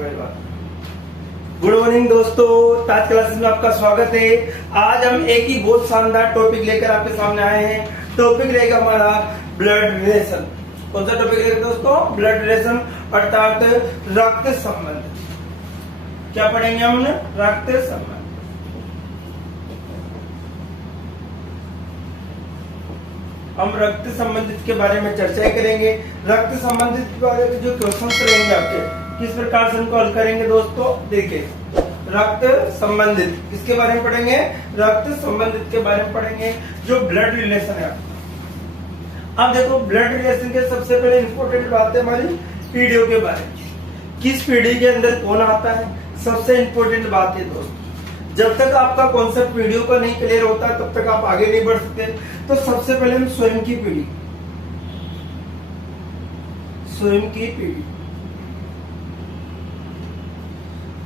परिवार। Good morning दोस्तों, ताज classes में आपका स्वागत है। आज हम एक ही बहुत शानदार टॉपिक लेकर आपके सामने आए हैं। टॉपिक रहेगा हमारा ब्लड रिलेशन। कौन सा टॉपिक रहेगा दोस्तों? ब्लड रिलेशन अर्थात रक्त संबंध। क्या पढ़ेंगे हम? रक्त संबंध। हम रक्त संबंधित के बारे में चर्चा करेंगे। रक्त संबंधित के बारे में जो क्वेश्चन रहेंगे आपके, किस प्रकार से उनको हल करेंगे दोस्तों? देखिए, रक्त संबंधित किसके बारे में पढ़ेंगे? रक्त संबंधित के बारे में पढ़ेंगे, जो ब्लड रिलेशन है। अब देखो, ब्लड रिलेशन के सबसे पहले इंपॉर्टेंट बात है हमारी पीढ़ियों के बारे में। किस पीढ़ी के अंदर कौन आता है, सबसे इंपॉर्टेंट बात है दोस्तों। जब तक आपका कॉन्सेप्ट पीढ़ियों का नहीं क्लियर होता, तब तक आप आगे नहीं बढ़ सकते। तो सबसे पहले हम स्वयं की पीढ़ी, स्वयं की पीढ़ी।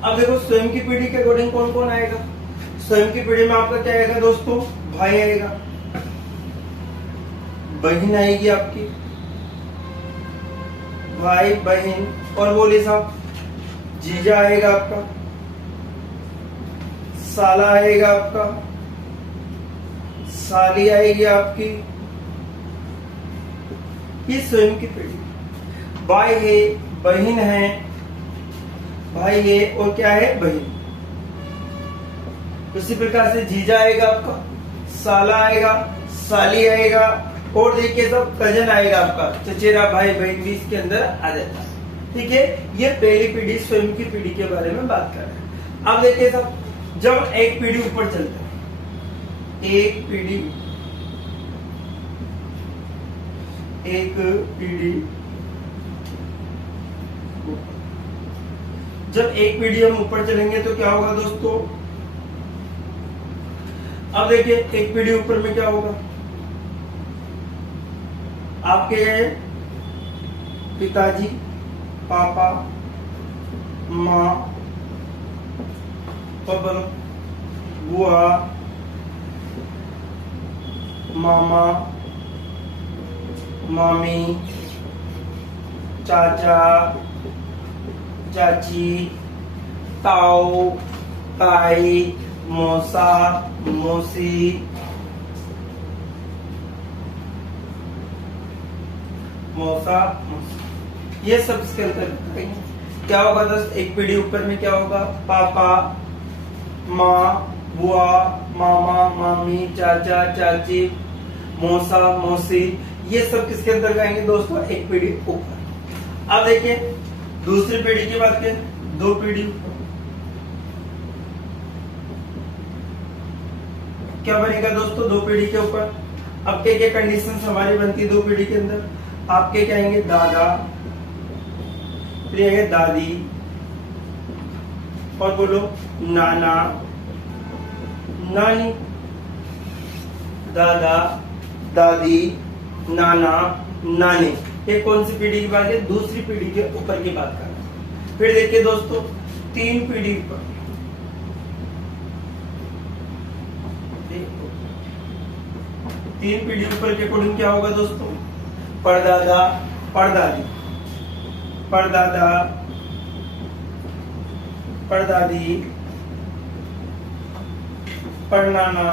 अब देखो, स्वयं की पीढ़ी के अकॉर्डिंग कौन कौन आएगा? स्वयं की पीढ़ी में आपका क्या आएगा दोस्तों? भाई आएगा, बहन आएगी आपकी, भाई बहन, और बोलिए साहब, जीजा आएगा आपका, साला आएगा आपका, साली आएगी आपकी। ये स्वयं की पीढ़ी। भाई है, बहन है, भाई है और क्या है? बहन। उसी प्रकार से जीजा आएगा आपका, साला आएगा, साली आएगा, और देखिए सब कजन आएगा आपका, चचेरा भाई बहन भी इसके अंदर आ जाता है। ठीक है, ये पहली पीढ़ी स्वयं की पीढ़ी के बारे में बात कर रहे हैं। अब देखिए सब, जब एक पीढ़ी ऊपर चलता है, एक पीढ़ी जब एक पीढ़ी हम ऊपर चलेंगे तो क्या होगा दोस्तों? अब देखिए, एक पीढ़ी ऊपर में क्या होगा? आपके पिताजी, पापा, माँ, पापा, बुआ, मामा, मामी, चाचा, चाची, ताऊ, ताई, मौसा, मौसी, मौसा, मौसी। ये सब इसके अंदर क्या होगा दोस्त? एक पीढ़ी ऊपर में क्या होगा? पापा, माँ, बुआ, मामा, मामी, चाचा, चाची, मौसा, मौसी, ये सब किसके अंदर आएंगे दोस्तों? एक पीढ़ी ऊपर। अब देखिए, दूसरी पीढ़ी की बात करें, दो पीढ़ी ऊपर क्या बनेगा दोस्तों? दो पीढ़ी के ऊपर अब क्या कंडीशंस हमारी बनती है दो पीढ़ी के अंदर? आपके क्या आएंगे? दादा, फिर आएंगे दादी, और बोलो नाना, नानी। दादा, दादी, नाना, नानी। ये कौन सी पीढ़ी की बात है? दूसरी पीढ़ी के ऊपर की बात कर रहे हैं। फिर देखिए दोस्तों, तीन पीढ़ी ऊपर, तीन पीढ़ी ऊपर के अकॉर्डिंग क्या होगा दोस्तों? परदादा, परदादी, परदादा, परदादी, परनाना,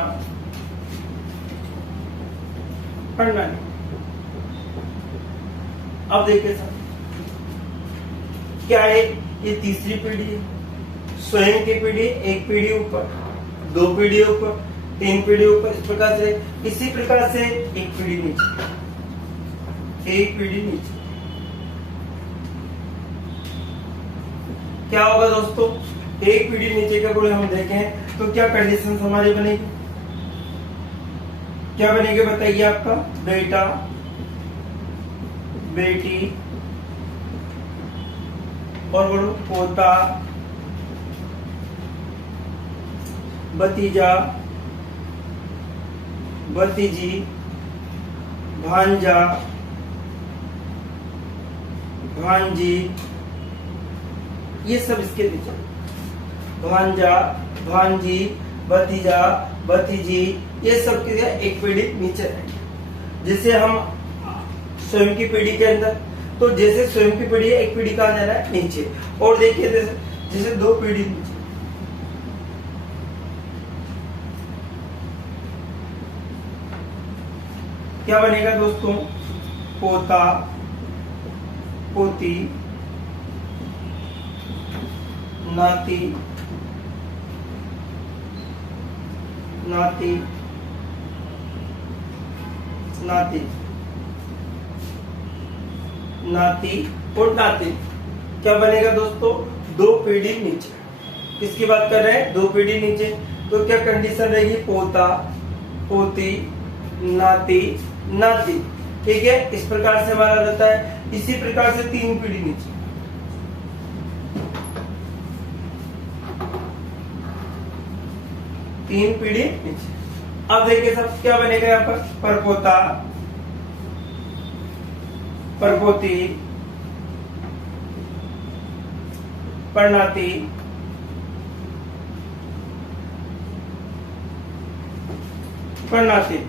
परनानी। अब देखिए सर, क्या है? ये तीसरी पीढ़ी है। स्वयं की पीढ़ी, एक पीढ़ी ऊपर, दो पीढ़ी ऊपर, तीन पीढ़ी ऊपर, इस प्रकार से। इसी प्रकार से एक पीढ़ी नीचे, एक पीढ़ी नीचे। क्या होगा दोस्तों? एक पीढ़ी नीचे का बोले हम देखें तो क्या कंडीशन हमारी बनेगी? क्या बनेगी बताइए? आपका बेटा, बेटी, और बोलो पोता, भतीजा, भतीजी, भांजा, भांजी। ये सब इसके नीचे, भांजा, भांजी, भतीजा, भतीजी, ये सब एक पीढ़ी नीचे है। जिसे हम स्वयं की पीढ़ी के अंदर तो जैसे स्वयं की पीढ़ी है, एक पीढ़ी कहाँ जा रहा है, नीचे। और देखिए जैसे दो पीढ़ी नीचे, क्या बनेगा दोस्तों, पोता पोती नाती नाती नाती नाती और नाती। क्या बनेगा दोस्तों, दो पीढ़ी नीचे। किसकी बात कर रहे हैं, दो पीढ़ी नीचे। तो क्या कंडीशन रहेगी, पोता पोती नाती नाती। ठीक है, इस प्रकार से हमारा रहता है। इसी प्रकार से तीन पीढ़ी नीचे, तीन पीढ़ी नीचे। अब देखिए सब क्या बनेगा यहाँ पर, परपोता परपोती परनाती परनाती।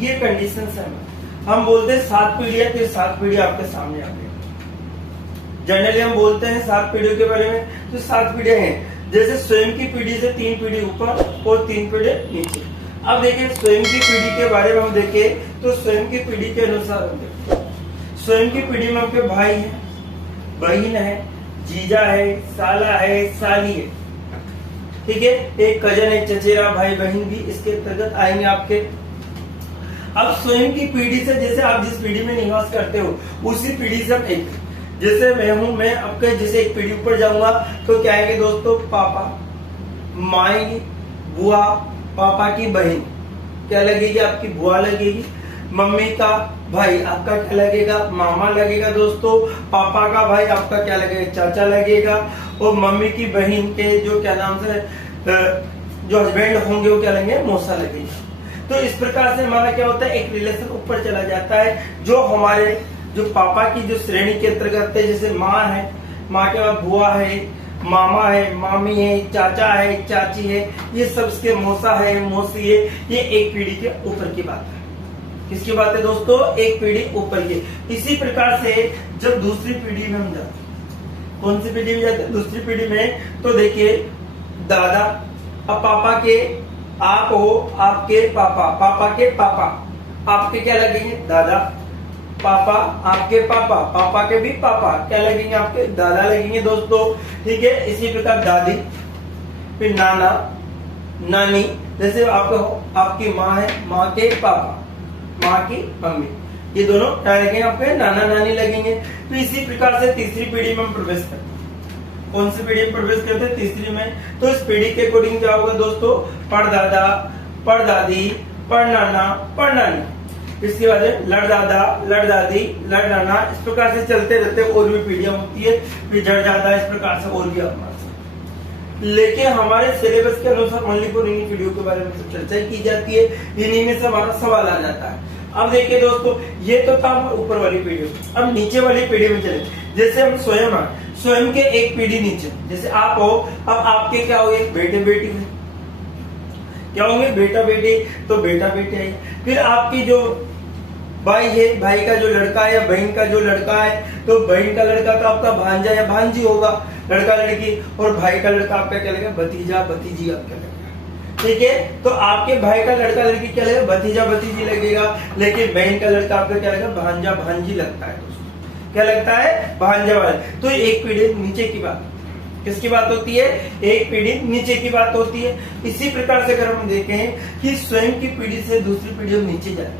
ये कंडीशन है। हम बोलते हैं 7 पीढ़ियां, तो 7 पीढ़ी आपके सामने आ गई। जनरली हम बोलते हैं 7 पीढ़ियों के बारे में, तो 7 पीढ़ियां हैं। जैसे स्वयं की पीढ़ी से 3 पीढ़ी ऊपर और 3 पीढ़ी नीचे। अब देखिए स्वयं की पीढ़ी के बारे में हम देखें तो स्वयं की पीढ़ी के अनुसार हम देखें, स्वयं की पीढ़ी में आपके भाई है, बहन है, जीजा है, साला है, साली है। ठीक है, एक कजन, एक चचेरा, भाई बहन भी इसके अंतर्गत आएंगे आपके। अब स्वयं की पीढ़ी से, जैसे आप जिस पीढ़ी में निवास करते हो उसी पीढ़ी से हम एक, जैसे मैं हूं, मैं आपके जैसे एक पीढ़ी ऊपर जाऊंगा तो क्या आएंगे दोस्तों, पापा, माई, बुआ, पापा की बहन क्या लगेगी, आपकी बुआ लगेगी। मम्मी का भाई आपका क्या लगेगा, मामा लगेगा दोस्तों। पापा का भाई आपका क्या लगेगा, चाचा लगेगा। और मम्मी की बहन के जो क्या नाम से जो हस्बैंड होंगे वो क्या लगेंगे, मौसा लगेगा। तो इस प्रकार से हमारा क्या होता है, एक रिलेशन ऊपर चला जाता है। जो हमारे जो पापा की जो श्रेणी के अंतर्गत है, जैसे माँ है, माँ के बाद बुआ है, मामा है, मामी है, चाचा है, चाची है, ये सब इसके मौसा है, मौसी है। ये एक पीढ़ी के ऊपर की बात है। किसकी बात है दोस्तों, एक पीढ़ी ऊपर की। इसी प्रकार से जब दूसरी पीढ़ी में हम जाते हैं, कौन सी पीढ़ी में जाते हैं, दूसरी पीढ़ी में, तो देखिए दादा। अब पापा के आप हो, आपके पापा, पापा के पापा आपके क्या लगेंगे, दादा। पापा आपके पापा, पापा के भी पापा क्या लगेंगे, आपके दादा लगेंगे दोस्तों। ठीक है, इसी प्रकार दादी, फिर नाना, नानी। जैसे आपकी माँ है, माँ के पापा, माँ की मम्मी, ये दोनों क्या लगेंगे, आपके नाना नानी लगेंगे। तो इसी प्रकार से तीसरी पीढ़ी में हम प्रवेश करते हैं। कौन सी पीढ़ी में प्रवेश करते हैं, तीसरी में। तो इस पीढ़ी के अकॉर्डिंग क्या होगा दोस्तों, परदादा, परदादी, परनाना, परनानी। इसके बाद लड़दादा, लड़दादी, लड़नाना। इस प्रकार से चलते रहते और भी पीढ़ियां होती है, फिर जड़दादा, इस प्रकार से और भी हमारे। लेकिन हमारे सिलेबस के अनुसार ओनली फॉर इन्हीं पीढ़ियों के बारे में चर्चा की जाती है, इन्हीं में से हमारा सवाल आ जाता है। अब देखिए दोस्तों, ये तो था ऊपर वाली पीढ़ी। अब नीचे वाली पीढ़ी में चले, जैसे हम स्वयं हैं, स्वयं के एक पीढ़ी नीचे, जैसे आप हो, अब आपके क्या होंगे, बेटे बेटी है, क्या होंगे, बेटा बेटी। तो बेटा बेटी है। फिर आपकी जो भाई है, भाई का जो लड़का है या बहन का जो लड़का है, तो बहन का लड़का तो आपका भांजा या भांजी होगा, लड़का लड़की। और भाई का लड़का आपका क्या लगेगा, भतीजा भतीजी आपका लगेगा। ठीक है, तो आपके भाई का लड़का लड़की क्या लगेगा, भतीजा भतीजी लगेगा। लेकिन बहन का लड़का आपका क्या लगेगा, भांजा भांजी लगता है दोस्तों। क्या लगता है, भांजा वाले। तो एक पीढ़ी नीचे की बात, किसकी बात होती है, एक पीढ़ी नीचे की बात होती है। इसी प्रकार से अगर हम देखें कि स्वयं की पीढ़ी से दूसरी पीढ़ी में नीचे जाए,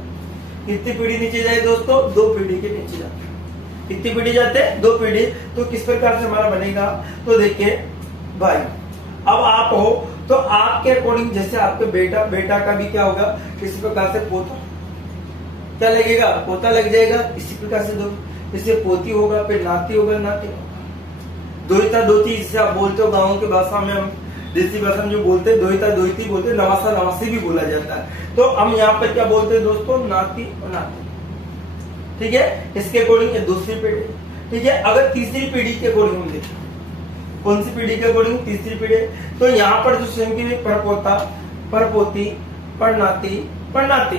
कितनी पीढ़ी नीचे जाए दोस्तों, 2 पीढ़ी के नीचे जाते हैं। कितनी पीढ़ी जाते हैं, 2 पीढ़ी। तो किस प्रकार से हमारा बनेगा, तो देखिए भाई, अब आप हो तो आपके अकॉर्डिंग, जैसे आपके बेटा, बेटा का भी क्या होगा, किसी प्रकार से पोता क्या लगेगा, पोता लग जाएगा। इसी प्रकार से 2, इससे पोती होगा, फिर नाती होगा, नाती होगा। दोहिता दोती, जिसे आप बोलते हो गाँव की भाषा में, हम देसी भाषा में जो बोलते हैं दोहिता दोहिती बोलते हैं, नवासा नवासी भी बोला जाता है। तो हम यहाँ पर क्या बोलते हैं दोस्तों, नाती और नाती। ठीक है, इसके अकॉर्डिंग दूसरी पीढ़ी। ठीक है, अगर तीसरी पीढ़ी के अकॉर्डिंग हम देखें, कौन सी पीढ़ी के अकॉर्डिंग, तीसरी पीढ़ी। तो यहाँ पर जो स्वयं की परपोता, परपोती, परनाती, परनाती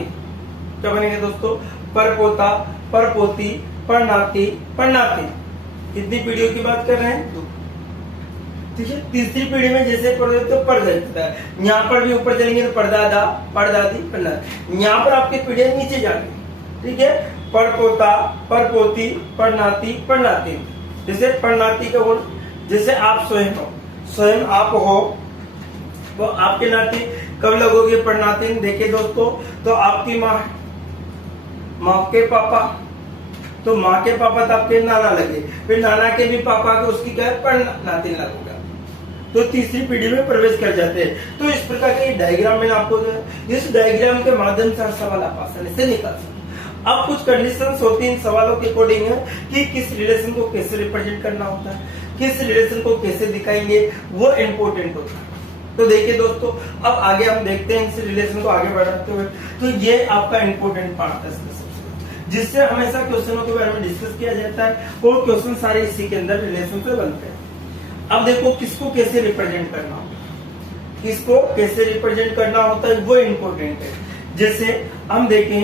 क्या बनेगा दोस्तों, परपोता, परपोती, परनाती, परनाती। कितनी पीढ़ियों की बात कर रहे हैं? 2। ठीक है। तीसरी पीढ़ी में जैसे पढ़ तो परदादा, यहाँ पर भी ऊपर चलेंगे तो परदादा, परदादी, परनाती। यहाँ पर आपकी पीढ़ियां नीचे जाएंगी। ठीक है। परपोता, परपोती, परनाती, परनाती। जैसे परनाती का गुण, जैसे आप स्वयं हो, स्वयं आप हो, तो आपके नाती कब लगोगे परनाती? देखिए दोस्तों, तो आपकी माँ, माँ के पापा, तो माँ के पापा तो आपके नाना लगे, फिर नाना के भी पापा के उसकी क्या है? परनाती लगेगा। तो तीसरी पीढ़ी में प्रवेश कर जाते हैं। तो इस प्रकार के डायग्राम मैंने आपको, इस डायग्राम के माध्यम से हर सवाल आप आसानी से निकाल सकते। अब कुछ कंडीशंस होती हैं इन सवालों के अकॉर्डिंग कि किस रिलेशन को कैसे रिप्रेजेंट करना होता है, किस रिलेशन को कैसे दिखाएंगे, वो इम्पोर्टेंट होता है। तो देखिए दोस्तों, अब आगे हम देखते हैं इस रिलेशन को आगे बढ़ाते हुए। तो ये आपका इम्पोर्टेंट पार्ट है जिससे हमेशा क्वेश्चनों के बारे में डिस्कस किया जाता है और क्वेश्चन सारे इसी के अंदर रिलेशन से बनते हैं। अब देखो किसको कैसे रिप्रेजेंट करना होता है, किसको कैसे रिप्रेजेंट करना होता है वो इम्पोर्टेंट है। जैसे हम देखें,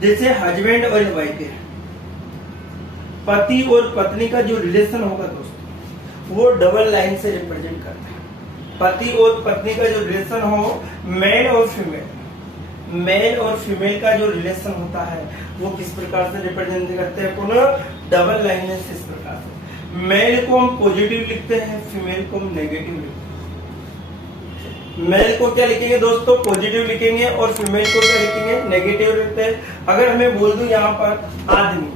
जैसे हस्बैंड और वाइफ है, पति और पत्नी का जो रिलेशन होगा दोस्तों वो डबल लाइन से रिप्रेजेंट करता है। पति और पत्नी का जो रिलेशन हो, मेल और फीमेल, मेल और फीमेल का जो रिलेशन होता है वो किस प्रकार से रिप्रेजेंट करते हैं? पुनः डबल लाइन में इस प्रकार से। मेल को हम पॉजिटिव लिखते हैं, फीमेल को हम नेगेटिव लिखते हैं। मेल को क्या लिखेंगे दोस्तों? पॉजिटिव लिखेंगे और फीमेल को क्या लिखेंगे? नेगेटिव लिखते हैं। अगर हमें बोल दूं यहाँ पर आदमी,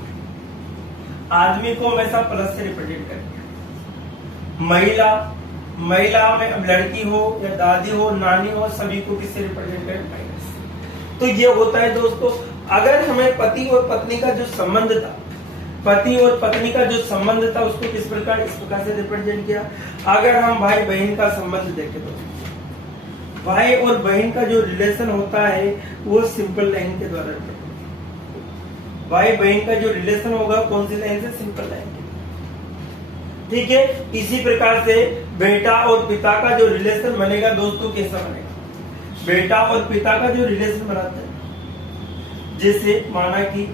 आदमी को हमेशा प्लस से रिप्रेजेंट करेंगे। महिला, महिला में अब लड़की हो या दादी हो, नानी हो, सभी को किससे रिप्रेजेंट करें? माइनस। तो ये होता है दोस्तों, अगर हमें पति और पत्नी का जो संबंध था, पति और पत्नी का जो संबंध था उसको किस प्रकार, इस प्रकार से रिप्रेजेंट किया। अगर हम भाई बहन का संबंध देखें तो भाई और बहन का जो रिलेशन होता है वो सिंपल लाइन के द्वारा, भाई बहन का जो रिलेशन होगा कौन सी लाइन से? सिंपल लाइन के। ठीक है। इसी प्रकार से बेटा और पिता का जो रिलेशन बनेगा दोस्तों कैसा बनेगा? बेटा और पिता का जो रिलेशन बनाते हैं, जैसे माना कि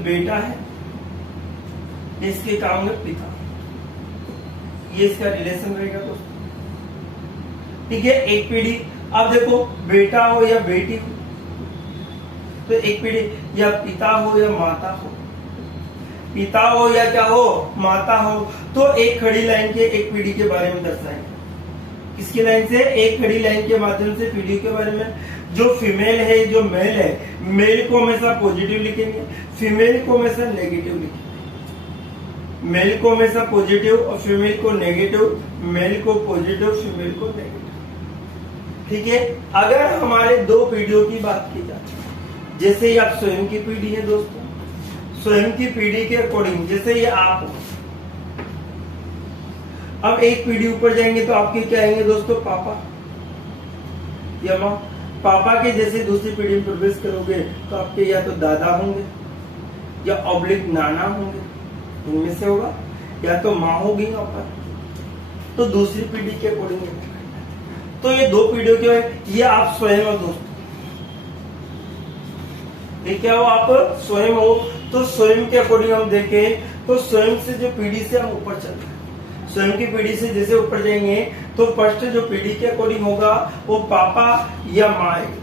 बेटा है, इसके काम में पिता, ये इसका रिलेशन रहेगा दोस्तों। ठीक है। एक पीढ़ी, अब देखो बेटा हो या बेटी हो, तो एक पीढ़ी या पिता हो या माता हो, पिता हो या क्या हो? माता हो। तो एक खड़ी लाइन के एक पीढ़ी के बारे में दर्शाएंगे। किसकी लाइन से? एक खड़ी लाइन के माध्यम से पीढ़ी के बारे में। जो फीमेल है, जो मेल है, मेल को हमेशा पॉजिटिव लिखेंगे, फीमेल को हमेशा नेगेटिव लिखेंगे। मेल को हमेशा पॉजिटिव और फीमेल को नेगेटिव, मेल को पॉजिटिव, फीमेल को नेगेटिव। ठीक है। अगर हमारे दो पीढ़ियों की बात की जाए, जैसे ये आप स्वयं की पीढ़ी है दोस्तों, स्वयं की पीढ़ी के अकॉर्डिंग जैसे ये आप हो, अब एक पीढ़ी ऊपर जाएंगे तो आपके क्या आएंगे दोस्तों? पापा या माँ। पापा के जैसे दूसरी पीढ़ी में प्रवेश करोगे तो आपके या तो दादा होंगे या ऑब्लिक नाना होंगे, इनमें से होगा, या तो माँ होगी यहाँ पर। तो दूसरी पीढ़ी के अकॉर्डिंग, तो ये दो पीढ़ियों के, ये आप स्वयं हो दोस्तों, ये क्या हो? आप स्वयं हो। तो स्वयं के अकॉर्डिंग हम देखें तो स्वयं से जो पीढ़ी से हम ऊपर चल रहे हैं, स्वयं की पीढ़ी से जैसे ऊपर जाएंगे तो फर्स्ट जो पीढ़ी के अकॉर्डिंग होगा वो पापा या माँ आएगी।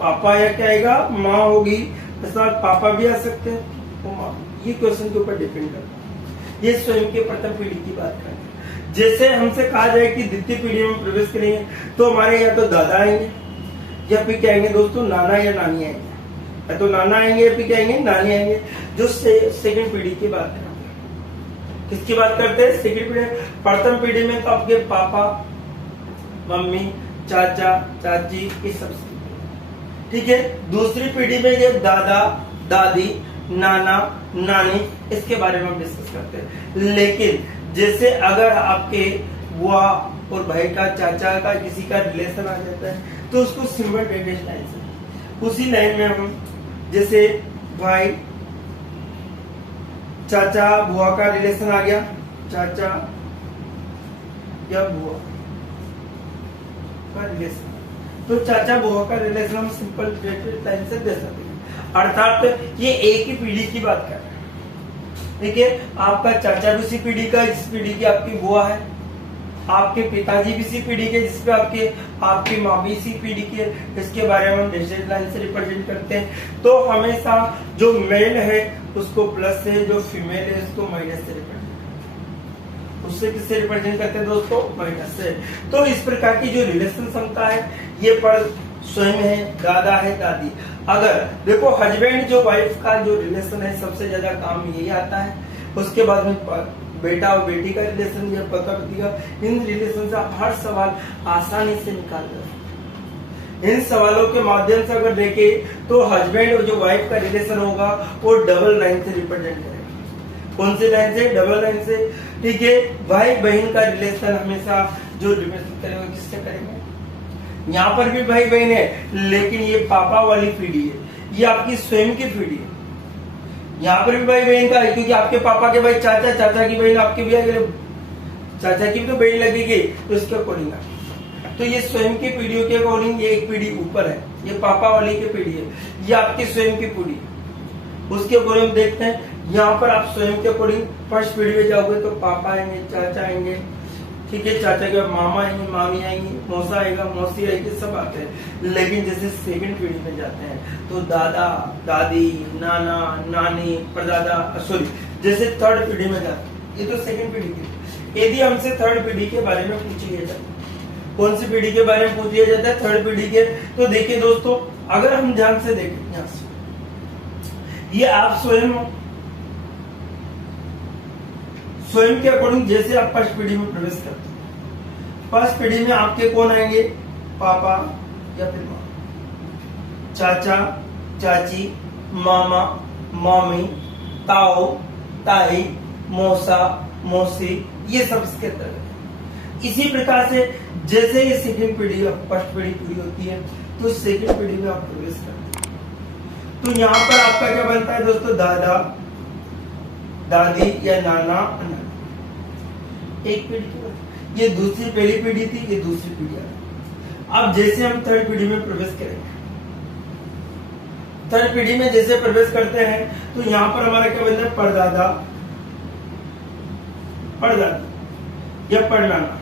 पापा या क्या आएगा? माँ होगी। साथ पापा भी आ सकते हैं, तो माँ। ये क्वेश्चन के ऊपर डिपेंड करता है। ये स्वयं के प्रथम पीढ़ी की बात करें। जैसे हमसे कहा जाए कि द्वितीय पीढ़ी में प्रवेश करेंगे तो हमारे या तो दादा आएंगे या फिर क्या आएंगे दोस्तों? नाना या नानी आएंगे, या तो नाना आएंगे या फिर क्या आएंगे? नानी आएंगे। जो सेकंड पीढ़ी की बात करें, किसकी बात करते हैं? सेकंड पीढ़ी। प्रथम पीढ़ी में तो आपके पापा, मम्मी, चाचा, चाची, ये सब। ठीक है। दूसरी पीढ़ी में ये दादा, दादी, नाना, नानी, इसके बारे में हम डिस्कस करते हैं। लेकिन जैसे अगर आपके बुआ और भाई का, चाचा का, किसी का रिलेशन आ जाता है तो उसको सिंबल डेटेड लाइन से, उसी लाइन में हम जैसे भाई, चाचा, बुआ का रिलेशन आ गया, चाचा या बुआ का रिलेशन, तो चाचा बुआ का रिलेशन हम सिंपल डेटेड लाइन से दे सकते हैं। अर्थात ये एक ही पीढ़ी की बात कर रहे हैं। देखिए, आपका चाचा भी इसी पीढ़ी का, जिस पीढ़ी की आपकी बुआ है, आपके पिताजी भी इसी पीढ़ी के, जिसपे आपकी माँ भी इसी पीढ़ी की है। इसके बारे में हम डेसिड लाइन से रिप्रेजेंट करते हैं। तो हमेशा जो मेल है उसको प्लस से, जो फीमेल है उसको माइनस से रिप्रेजेंट, उससे किससे रिप्रेजेंट करते हैं दोस्तों? माइनस से। तो इस प्रकार की जो रिलेशन क्षमता है ये पर स्वयं है, दादा है, दादी। अगर देखो हस्बैंड जो वाइफ का जो रिलेशन है सबसे ज्यादा काम यही आता है। उसके बाद में बेटा और बेटी का रिलेशन या पता पति का, इन रिलेशन से आप हर सवाल आसानी से निकाल सकते। इन सवालों के माध्यम से अगर देखें तो हस्बैंड और जो वाइफ का रिलेशन होगा वो डबल लाइन से रिप्रेजेंट करेगा। कौन सी लाइन से? डबल लाइन से। ठीक है, भाई बहन का रिलेशन हमेशा जो रिलेशन करेगा किससे करेंगे? यहाँ पर भी भाई बहन है, लेकिन ये पापा वाली पीढ़ी है, ये आपकी स्वयं की पीढ़ी है। यहाँ पर भी भाई बहन का है, क्योंकि आपके पापा के भाई चाचा, चाचा की बहन आपके भी अगर चाचा की भी तो बहन लगेगी, तो इसके अकॉर्डिंग तो ये स्वयं की पीढ़ियों के अकॉर्डिंग ये एक पीढ़ी ऊपर है, ये पापा वाली की पीढ़ी है, ये आपकी स्वयं की पीढ़ी है। उसके अकॉर्डिंग देखते हैं, यहाँ पर आप स्वयं के अकॉर्डिंग फर्स्ट पीढ़ी में जाओगे तो पापा आएंगे, चाचा आएंगे, ठीक है, चाचा के बाद मामा आएंगे, मामी आएंगी, मौसा आएगा, मौसी आएगी, सब आते हैं। लेकिन जैसे सेकंड पीढ़ी में जाते हैं तो दादा, दादी, नाना, नानी, परदादा, सॉरी, जैसे थर्ड पीढ़ी में जाते हैं, ये तो सेकंड पीढ़ी की। यदि हमसे थर्ड पीढ़ी के बारे में पूछ लिया जाता है, कौन सी पीढ़ी के बारे में पूछ लिया जाता है? थर्ड पीढ़ी के। तो देखिए दोस्तों, अगर हम ध्यान से देखें यहाँ से, ये आप स्वयं के अकॉर्डिंग जैसे आप फर्स्ट पीढ़ी में प्रवेश करते हैं, फर्स्ट पीढ़ी में आपके कौन आएंगे? पापा या फिर माँ, चाचा, चाची, मामा, मामी, ताऊ, ताई, मौसा, मौसी, ये सब इसके अंतर्गत। इसी प्रकार से जैसे ये सेकंड पीढ़ी और फर्स्ट पीढ़ी होती है, तो सेकंड पीढ़ी में आप प्रवेश करते हैं। तो यहाँ पर आपका क्या बनता है दोस्तों? दादा, दादी या नाना, एक पीढ़ी की बात। ये दूसरी, पहली पीढ़ी थी, ये दूसरी पीढ़ी आ गई। अब जैसे हम थर्ड पीढ़ी में प्रवेश करेंगे, थर्ड पीढ़ी में जैसे प्रवेश करते हैं तो यहाँ पर हमारा क्या बनता है? परदादा, परदादी या परनाना।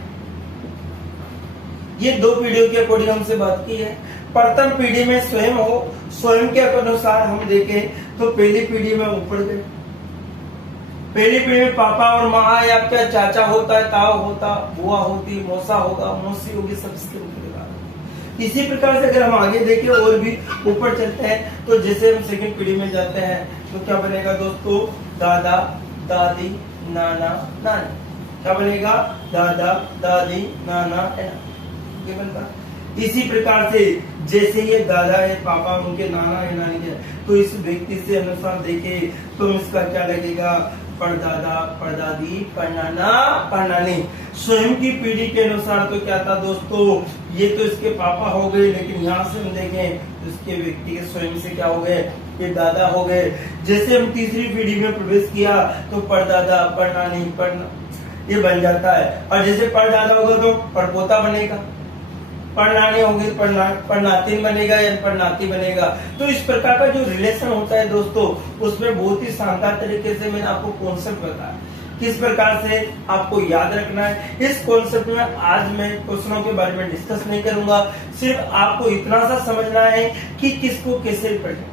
ये दो पीढ़ियों के अकॉर्डिंग हमसे बात की है। प्रथम पीढ़ी में स्वयं हो, स्वयं के अनुसार हम देखें तो पहली पीढ़ी में ऊपर गए। पहली पीढ़ी में पापा और माँ या क्या चाचा होता है, ताऊ होता, बुआ होती, मौसा होगा, मौसी होगी, सब इसके ऊपर। इसी प्रकार से अगर हम आगे देखें और भी ऊपर चलते हैं तो जैसे हम सेकंड पीढ़ी में जाते हैं तो क्या बनेगा दोस्तों? दादा, दादी, नाना, नानी। क्या बनेगा? दादा, दादी, नाना, नानी। ये बनता। इसी प्रकार से जैसे ये दादा है, पापा, उनके नाना है, नानी है, तो इस व्यक्ति से अनुसार देखे तो इसका क्या लगेगा? परदादा, परदादी, परनाना, परनानी। स्वयं की पीढ़ी के अनुसार तो क्या था दोस्तों? ये तो इसके पापा हो गए, लेकिन यहाँ से हम देखें तो इसके व्यक्ति के स्वयं से क्या हो गए? ये दादा हो गए। जैसे हम तीसरी पीढ़ी में प्रवेश किया तो परदादा, परनानी, ये बन जाता है। और जैसे परदादा होगा तो परपोता बनेगा, परनानी होगी, परनातिन बनेगा या परनाती बनेगा। तो इस प्रकार का जो रिलेशन होता है दोस्तों, उसमें बहुत ही शानदार तरीके से मैंने आपको कॉन्सेप्ट बताया, किस प्रकार से आपको याद रखना है। इस कॉन्सेप्ट में आज मैं क्वेश्चनों के बारे में डिस्कस नहीं करूंगा, सिर्फ आपको इतना सा समझना है कि किसको कैसे पढ़ें।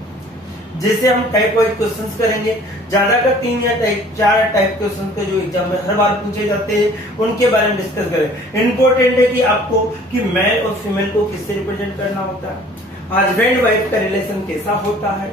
जैसे हम टाइप वाइज क्वेश्चंस करेंगे, ज्यादा का 3 या 4 टाइप क्वेश्चन के जो एग्जाम में हर बार पूछे जाते हैं उनके बारे में डिस्कस करें। इम्पोर्टेंट है कि आपको कि मेल और फीमेल को किससे रिप्रेजेंट करना होता है, हस्बैंड वाइफ का रिलेशन कैसा होता है,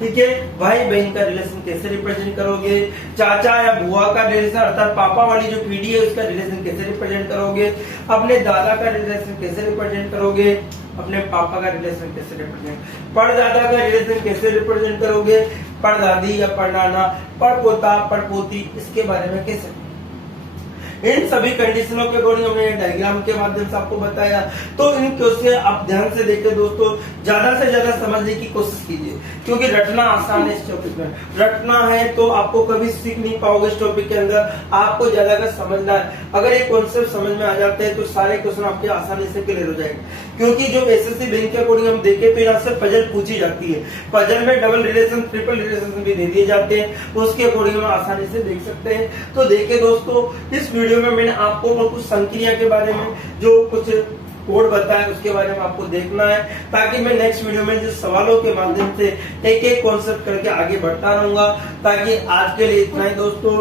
ठीक है, भाई बहन का रिलेशन कैसे रिप्रेजेंट करोगे, चाचा या बुआ का रिलेशन अर्थात पापा वाली जो पीढ़ी है उसका रिलेशन कैसे रिप्रेजेंट करोगे, अपने दादा का रिलेशन कैसे रिप्रेजेंट करोगे, अपने पापा का रिलेशन कैसे रिप्रेजेंट, परदादा का रिलेशन कैसे रिप्रेजेंट करोगे, परदादी या परनाना, परपोता, परपोती, इसके बारे में कैसे। इन सभी कंडीशनों के अकॉर्डिंग हमने डायग्राम के माध्यम से आपको बताया। तो इन क्वेश्चन आप ध्यान से देखिए दोस्तों, ज्यादा से ज्यादा समझने की कोशिश कीजिए, क्योंकि रटना आसान है। इस टॉपिक में रटना है तो आपको कभी सीख नहीं पाओगे। इस टॉपिक के अंदर आपको ज्यादा कर समझना है। अगर ये कॉन्सेप्ट समझ में आ जाते हैं तो सारे क्वेश्चन आपके आसानी से क्लियर हो जाएंगे। क्योंकि जो एसएससी बैंक के अकॉर्डिंग हम देखें तो यहाँ से पजल पूछी जाती है। पजल में डबल रिलेशन, ट्रिपल रिलेशन भी दे दिए जाते हैं, तो उसके अकॉर्डिंग हम आसानी से देख सकते हैं। तो देखिए दोस्तों, इस वीडियो में मैंने आपको कुछ संक्रिया के बारे में जो कुछ कोड बताया उसके बारे में आपको देखना है, ताकि मैं नेक्स्ट वीडियो में जिस सवालों के माध्यम से एक एक कॉन्सेप्ट करके आगे बढ़ता रहूंगा। ताकि आज के लिए इतना ही दोस्तों,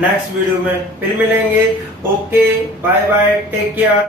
नेक्स्ट वीडियो में फिर मिलेंगे। Okay, bye bye, take care.